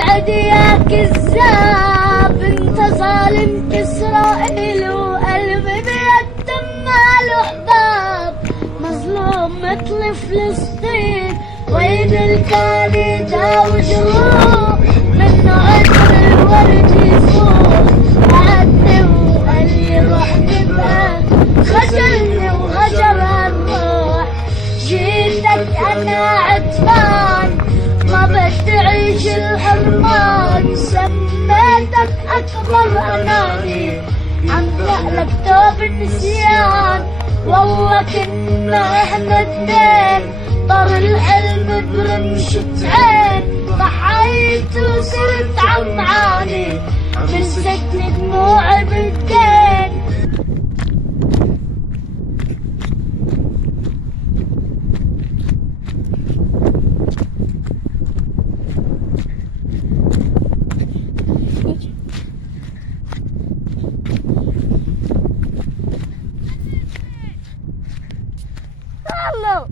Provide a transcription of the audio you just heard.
ابعد يا كذاب، انت ظالم اسرائيل وقلبي بيتم ماله حباب. مظلوم مثل فلسطين وين الكنيدة وجروح، منه عطر الورد يفوح. وعدني وقال لي روح تبقى، خجلني وهجر الروح. جيتك انا عتبان ما بدي اعيش الحرمان، سميتك اكبر اناني عملق لك توب النسيان. والله كنا احنا اتنين طار الحلم برمشة عين، ضحيت وصرت عم عاني مسكني دموعي بالدين. الله